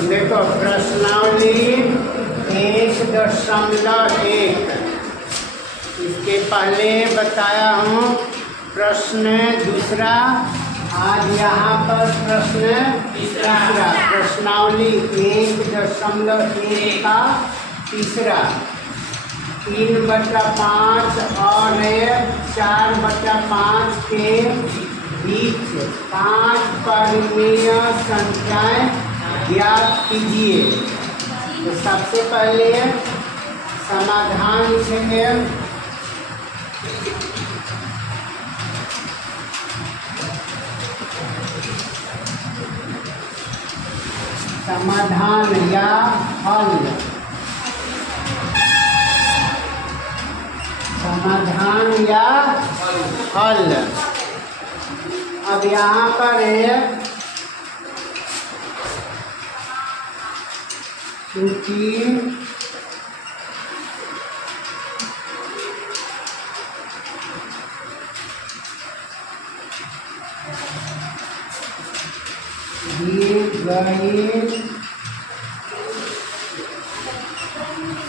देखो प्रश्नावली 1.1 इसके पहले बताया हूँ प्रश्न दूसरा। आज यहाँ पर प्रश्न तीसरा। प्रश्नावली 1.1 का तीसरा 3/5 और 4/5 के बीच 5 परिमेय संख्याएं ज्ञात कीजिए। तो सबसे पहले समाधान लिखेंगे। समाधान या हल, समाधान या हल। अब यहाँ पर है सूची दी गई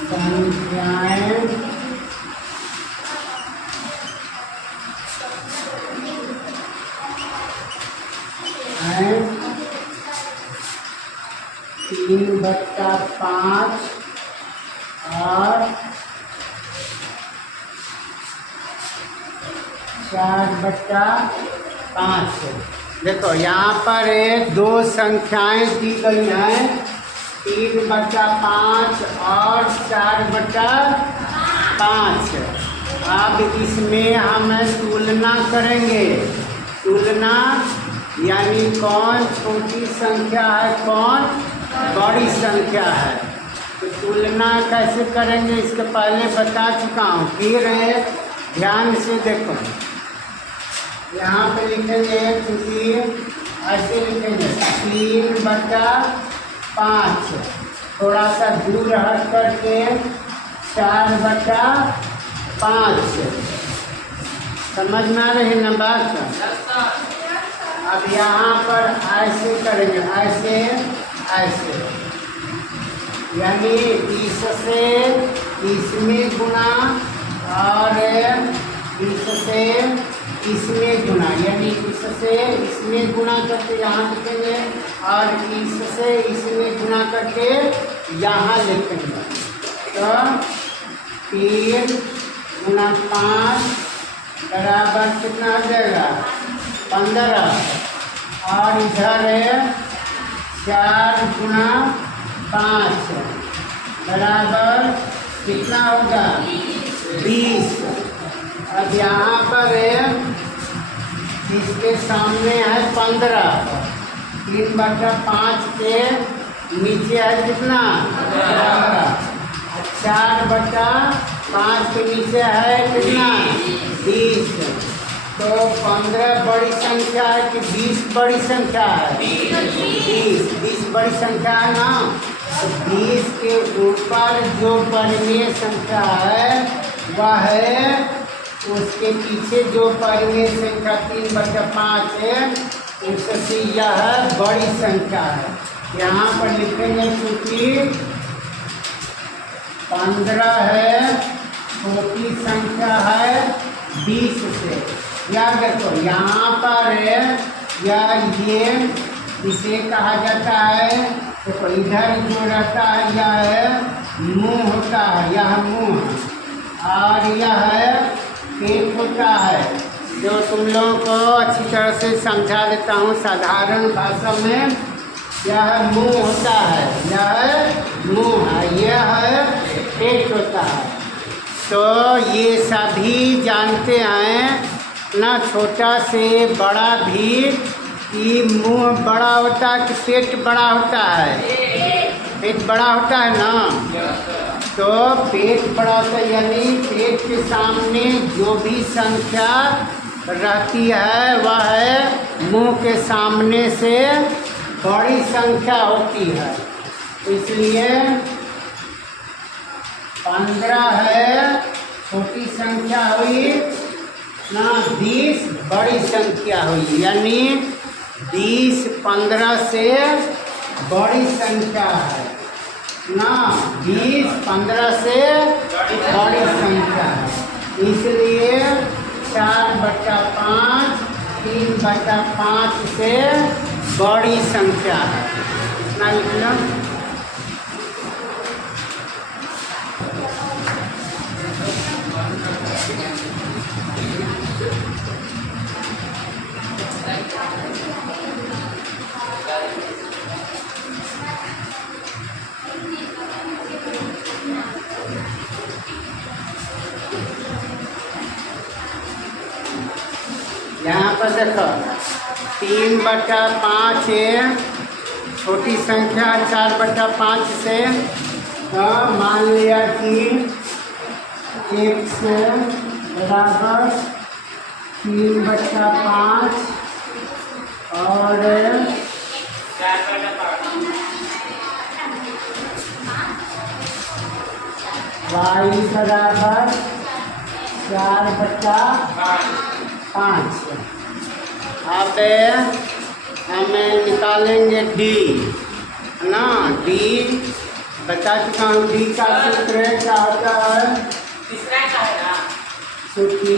संख्याएं हैं 3/5 और 4/5। देखो यहाँ पर दो संख्याएं दी गई हैं 3/5 और 4/5। अब इसमें हम तुलना करेंगे। तुलना यानी कौन छोटी संख्या है कौन बड़ी संख्या है। तो तुलना कैसे करेंगे इसके पहले बता चुका हूँ, फिर ध्यान से देखो। यहाँ पे लिखेंगे क्योंकि ऐसे लिखेंगे 3/5, थोड़ा सा दूर हट करके 4/5। समझ में आ रही ना बात। अब यहाँ पर ऐसे करेंगे, ऐसे ऐसे, यानी 20 से इसमें गुना और 20 से इसमें गुना, यानी 20 से इसमें गुना करके यहाँ लिखेंगे और 20 से इसमें गुना करके यहाँ लिखेंगे। तो 3 × 5 बराबर कितना हो जाएगा 15। और इधर 4 × 5 बराबर कितना होगा 20। अब यहाँ पर इसके सामने है 15, 3/5 के नीचे है कितना 4/5 के नीचे है कितना 20। तो 15 बड़ी संख्या है कि 20 बड़ी संख्या है 20 बड़ी संख्या है ना। तो 20 के ऊपर जो परिमेय संख्या है वह है, उसके पीछे जो परिमेय संख्या 3/5 है उससे यह बड़ी संख्या है। यहाँ पर लिखेंगे क्योंकि 15 है छोटी संख्या है 20 से। या देखो यहाँ पर या ये इसे कहा जाता है, देखो इधर जो रहता है यह मुंह होता है, यह मुंह, और यह पेट होता है। जो तुम लोगों को अच्छी तरह से समझा देता हूँ साधारण भाषा में। यह मुंह होता है, यह मुंह है, यह पेट होता है। तो ये सभी जानते हैं ना, छोटा से बड़ा भी, कि मुंह बड़ा होता है कि पेट बड़ा होता है। पेट बड़ा होता है ना। तो पेट बड़ा होता है यानी पेट के सामने जो भी संख्या रहती है वह मुंह के सामने से बड़ी संख्या होती है। इसलिए 15 है छोटी संख्या हुई ना, 20 बड़ी संख्या हुई, यानी 20 15 से बड़ी संख्या है ना, 20 15 से बड़ी संख्या है, इसलिए 4/5 3/5 से बड़ी संख्या है। कितना लिख लो? यहाँ पर देखो 3/5 है छोटी संख्या, 4/5 से तो मान लिया कि x बराबर 3/5 और y बराबर 4/5। अब हमें निकालेंगे d ना, d बता चुका हूँ। d का सूत्र क्या होता है? क्योंकि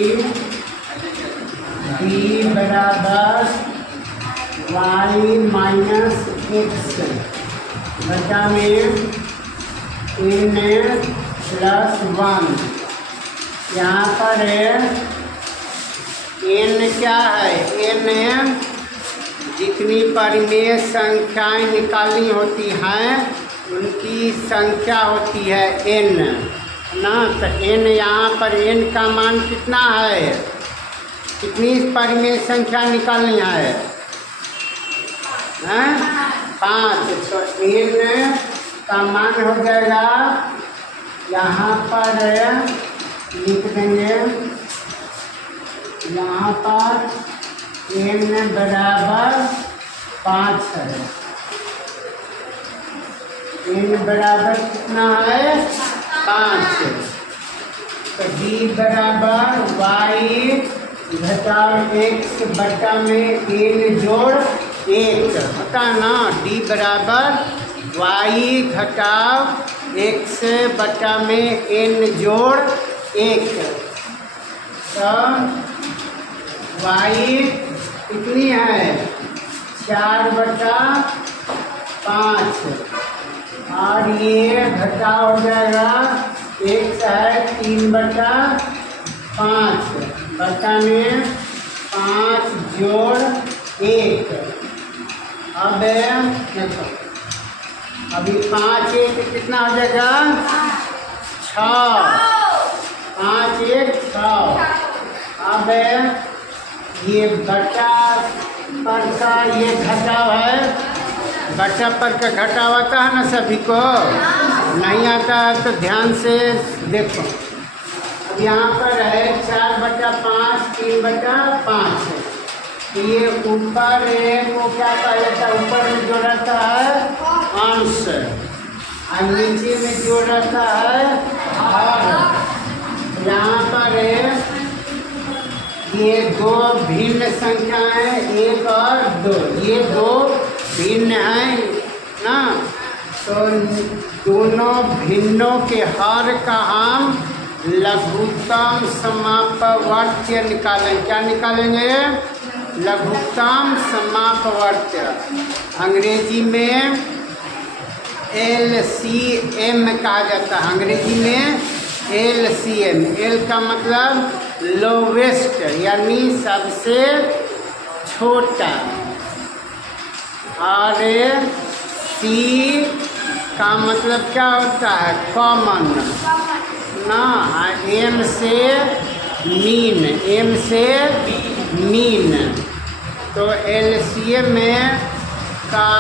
d बराबर y माइनस x बटा में n प्लस 1। यहाँ पर n क्या है? n जितनी परिमेय संख्याएं निकालनी होती हैं उनकी संख्या होती है n ना। तो n यहाँ पर n का मान कितना है? कितनी परिमेय संख्या निकालनी है? 5। तो n का मान हो जाएगा, यहाँ पर लिख देंगे, यहाँ पर n बराबर 5 है। n बराबर कितना है? 5। तो d बराबर y घटाव x बटा में n जोड़ 1 होता ना। d बराबर y घटाव x बटा में n जोड़ 1। तो y कितनी है? 4/5 और ये घटा हो जाएगा, x है 3/5 बटा में 5 जोड़ 1। अब देखो, अभी 5 1 कितना हो जाएगा? 6। 5 1 6। अब ये बटा पर का ये घटाव है, बटा पर का घटाव आता है ना सभी को? नहीं आता है तो ध्यान से देखो। अब यहाँ पर है 4/5 3/5। तो ये ऊपर को क्या कहा जाता है? ऊपर में जो रहता है अंश और नीचे में जो रहता है हर। यहाँ पर ये दो भिन्न संख्याएं 1 और 2, ये दो भिन्न हैं ना। तो दोनों भिन्नों के हर का हम लघुत्तम समापवर्त्य निकालेंगे। क्या निकालेंगे? लघुत्तम समापवर्त्य। अंग्रेजी में LCM कहा जाता है। अंग्रेजी में LCM, L का मतलब लोवेस्ट यानी सबसे छोटा, और C का मतलब क्या होता है? कॉमन ना। M से मीन, M से मीन। तो LCM में का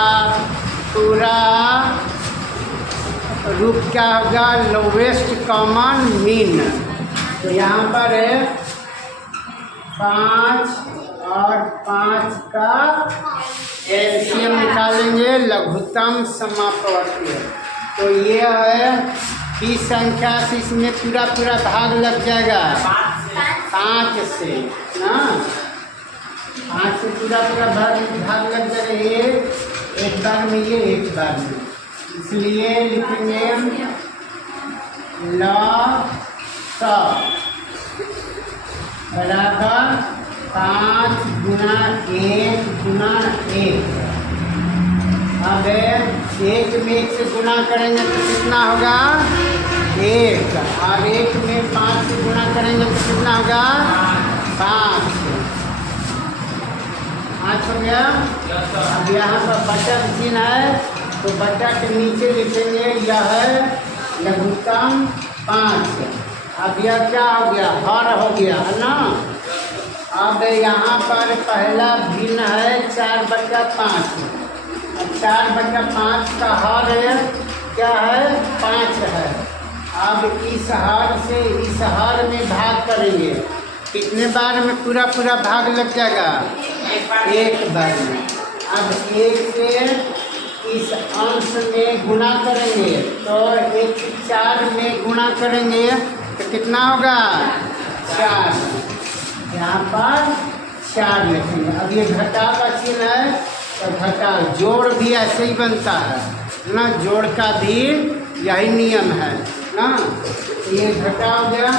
पूरा रूप क्या होगा? Lowest common mean. तो यहाँ पर है 5 और 5 का एलसीएम निकालेंगे, लघुत्तम समापवर्ती। तो ये है 20 संख्या से इसमें पूरा भाग लग जाएगा 5 से ना। 5 से पूरा भाग लग जाएगा। 1/5 बार में, ये एक बार में, इसलिए लिखेंगे लॉग बराबर 5 गुना 1 गुना 1। अब 1 में 1 से गुना करेंगे तो कितना होगा 1, और 1 में 5 से गुना करेंगे तो कितना होगा 5 हो गया। अब यहाँ पर बटा चिन्ह है तो बटा के नीचे लिखेंगे यह है लघुत्तम 5। अब यह क्या हो गया, हर हो गया है ना। अब यहाँ पर पहला भिन्न है 4/5। अब 4/5 का हर क्या है 5 है। अब इस हर से इस हर में भाग करेंगे, कितने बार में पूरा भाग लग जाएगा, एक बार में। अब 1 से इस अंश में गुना करेंगे तो 1 से 4 में गुना करेंगे तो कितना होगा 4, यहाँ पर 4 लिखेंगे। अब ये घटा का चिन्ह है तो घटा, जोड़ भी ऐसे ही बनता है ना, जोड़ का भी यही नियम है ना। ये घटा हो गया।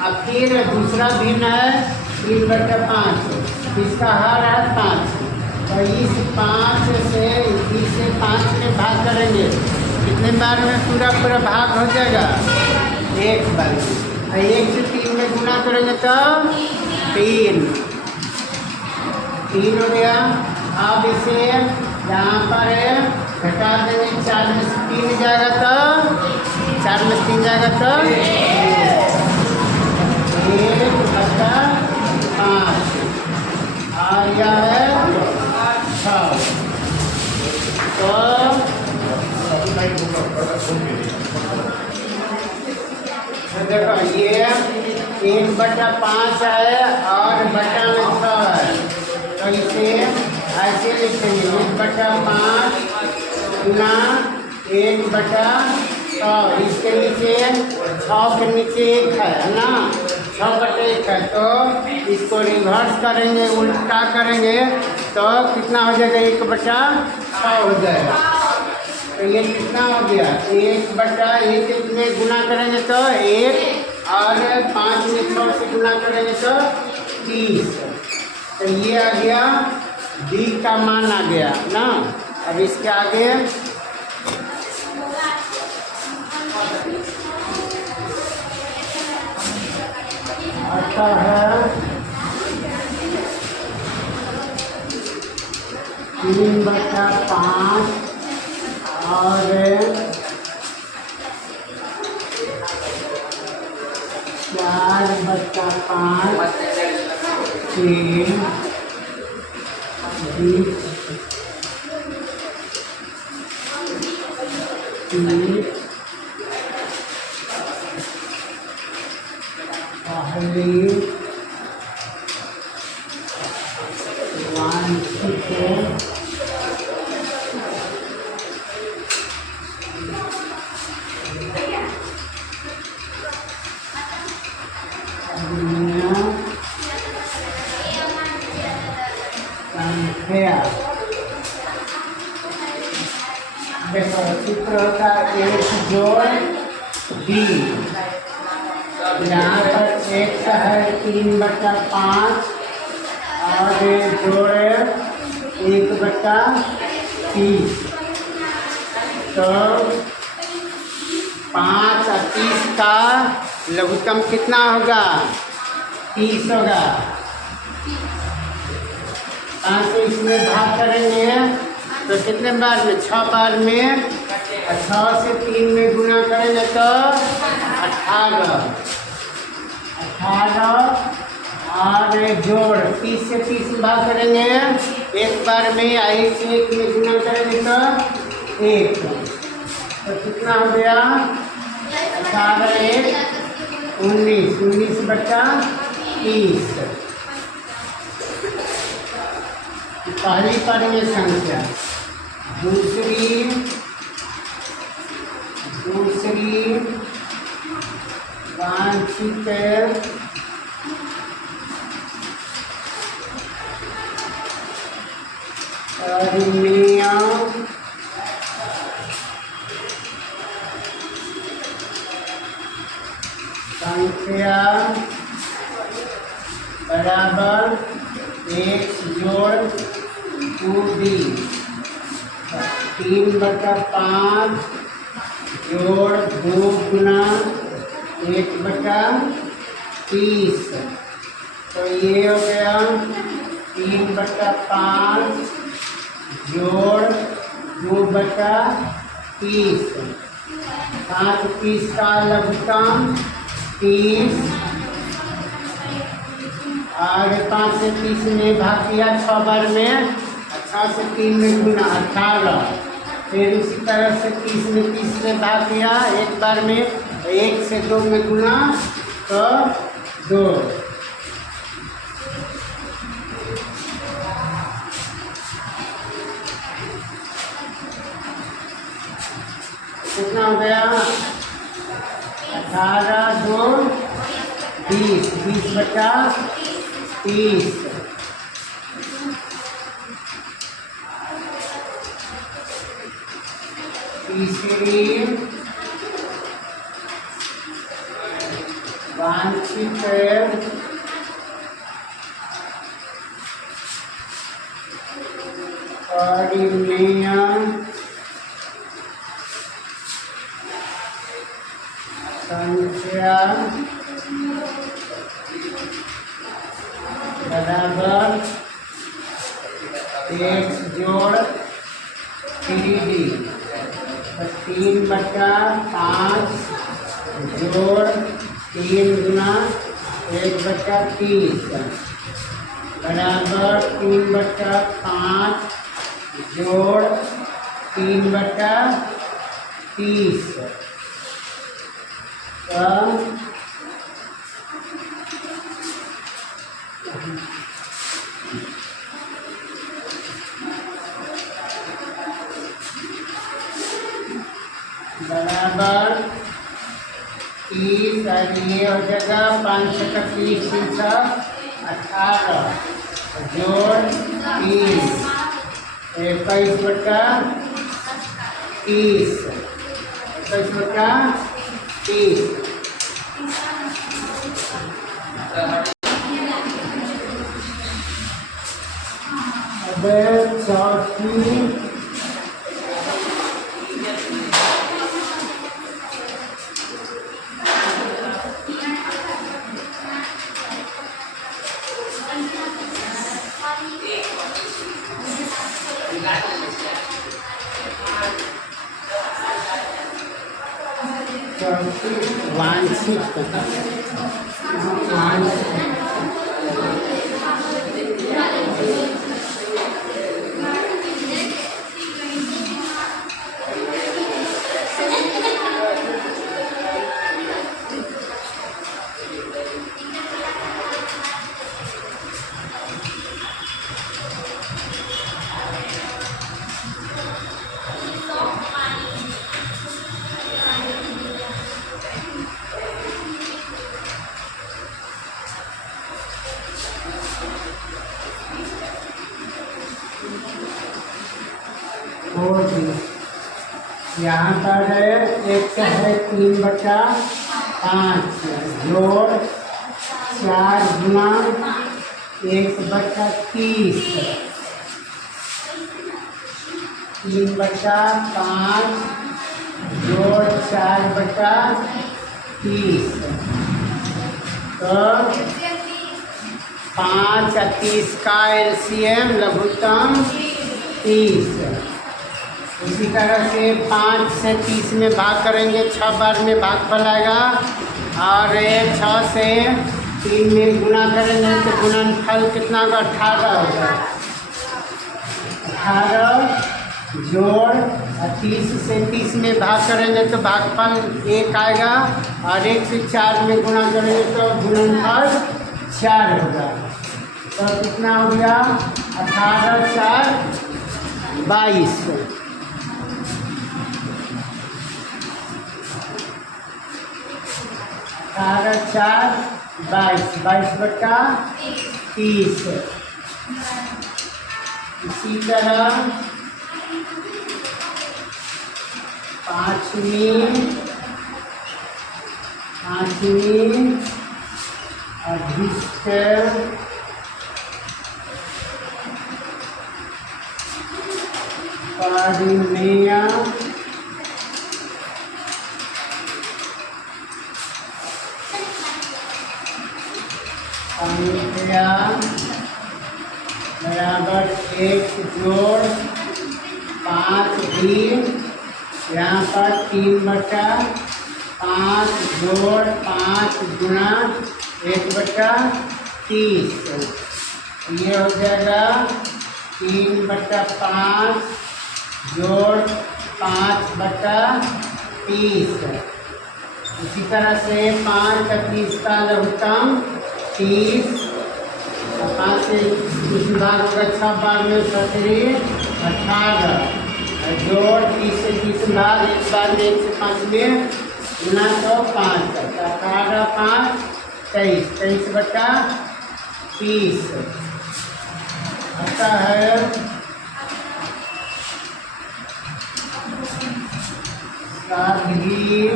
अब फिर दूसरा भिन्न है 3/5, इसका हर है 5, तो इस 5 से 5 में भाग करेंगे, कितने बार में पूरा भाग हो जाएगा, एक बार में। 1 से 3 में गुना करेंगे तो 3 हो गया। अब इसे यहाँ पर घटा देंगे, 4 में से 3 जाएगा तो 4 में से 3 जाएगा तो 1/5, और यह है 6। तो देखो ये 1/5 है और बटा में 6 है, तो इसे ऐसे लिखेंगे 1/5 गुना 1/100। इसके नीचे 6 के नीचे 1 है ना, 6/1 है, तो इसको रिवर्स करेंगे, उल्टा करेंगे तो कितना हो जाएगा 1/6 हो जाएगा। तो ये कितना हो गया 1/1 में गुना करेंगे तो 1, और 5 में 6 से गुना करेंगे तो 30। तो ये आ गया D का मान आ गया ना। अब इसके आगे आता है 3/5 और 4/5 3 पहली वांछित संख्या। देखो चित्र होता है 1 जोड़ D, यहाँ पर 1 है 3/5 और जोड़ 1/30, तो 5 और 30 का लघुत्तम कितना होगा 30 होगा। 5 से इसमें भाग करेंगे तो कितने बार में 6 बार में, 6 से 3 में गुना करेंगे तो 18 और जोड़ 30 से 30 में भाग करेंगे एक बार में, 1 से 1 में गुना करेंगे तो 1, तो कितना हो गया 18 1 19, 19/30। पहली पद में संख्या, दूसरी वांछित परिमेय संख्या बराबर x जोड़ 2b 3/5 जोड़ 2 गुना 1/30। तो ये हो गया 3/5 जोड़ 2/30। 5 30 का लघुत्तम 30 और 5 से 30 में भाग किया 6 बार में, 6 से 3 में गुना 18। फिर उसी तरह से 30 में 30 में भाग किया एक बार में, 1 से 2 में गुना तो 2। कितना हो गया 18 2 20 20/30। तीसरी वांछित परिमेय संख्या बराबर x जोड़ 3b 3/5 जोड़ 3 गुना 1/30 बराबर 3/5 जोड़ 3/30। बराबर 30 और ये हो जाएगा 5 का 30 18 जोड़ 30 21/30 21/30। अब चौथी यहाँ पर है x है 3/5 जोड़ 4 गुना 1/30 3/5 जोड़ 4/30। तो 5 और 30 का LCM लघुत्तम 30। उसी तरह से 5 से 30 में भाग करेंगे 6 बार में भागफल आएगा और 6 से 3 में गुना करेंगे तो गुणनफल कितना होगा 18 होगा। 18 जोड़ 30 से 30 में भाग करेंगे तो भागफल 1 आएगा और 1 से 4 में गुना करेंगे तो गुणनफल 4 होगा। तो कितना हो गया 18 4 22। 18 4 22 22/30। इसी तरह पाँचवीं परिमेय संख्या बराबर 1 जोड़ 5 भी, यहाँ पर 3/5 जोड़ 5 गुणा 1/30, ये हो जाएगा 3/5 जोड़ 5/30। इसी तरह से 5 का 30 का लघुत्तम 30, 5 से 30 भाग होगा 6 भाग में 18, जोड़ 30 से 30 भाग एक बार में 1 से 5 में गुना तो 5 करता, 18 5 23, 23/30 आता है। सादगी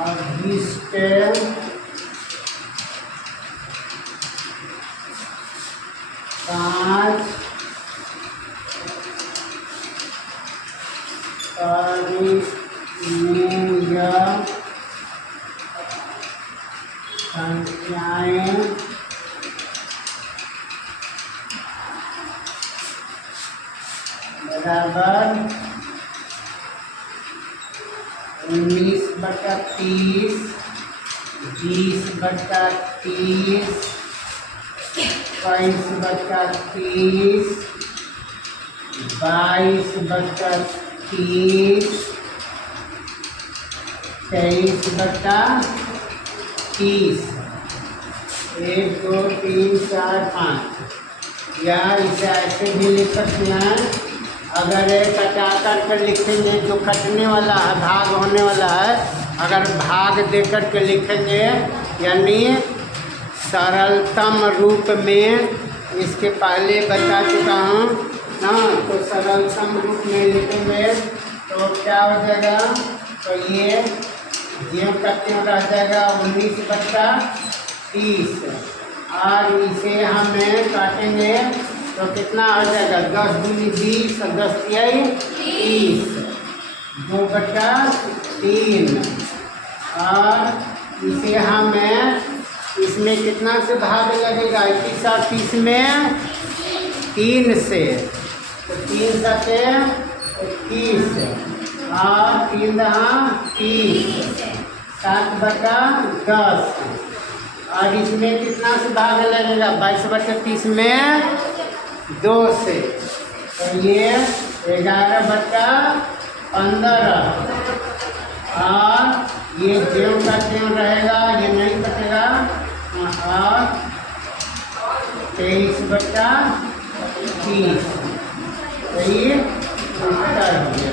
अभीष्ट पाँच परिमेय संख्याएं बराबर 19/30, 20/30, 22/30, 22/30, 23/30, 1 2 3 4 5, या इसे ऐसे भी लिख सकते हैं। अगर कटा कर लिखेंगे जो कटने वाला है, भाग होने वाला है, अगर भाग दे कर के लिखेंगे यानी सरलतम रूप में, इसके पहले बता चुका हूँ ना, तो सरलतम रूप में लिखेंगे तो क्या हो जाएगा, तो ये ज्यों करते हुए रह जाएगा 19/30, और इसे हमें काटेंगे तो कितना हो जाएगा, 10 दूनी 20, 10 तिहाई 30, 2/3, और इसे हमें इसमें कितना से भाग लगेगा, 31 और 30 में 3 से, तो 3 से 30, और 3 30, 7/10, और इसमें कितना से भाग लगेगा, 22/30 में 2 से, तो ये 11/15, और ये ज्यों का त्यों रहेगा, ये नहीं कटेगा, और 23/30, तो ये उत्तर हो गया।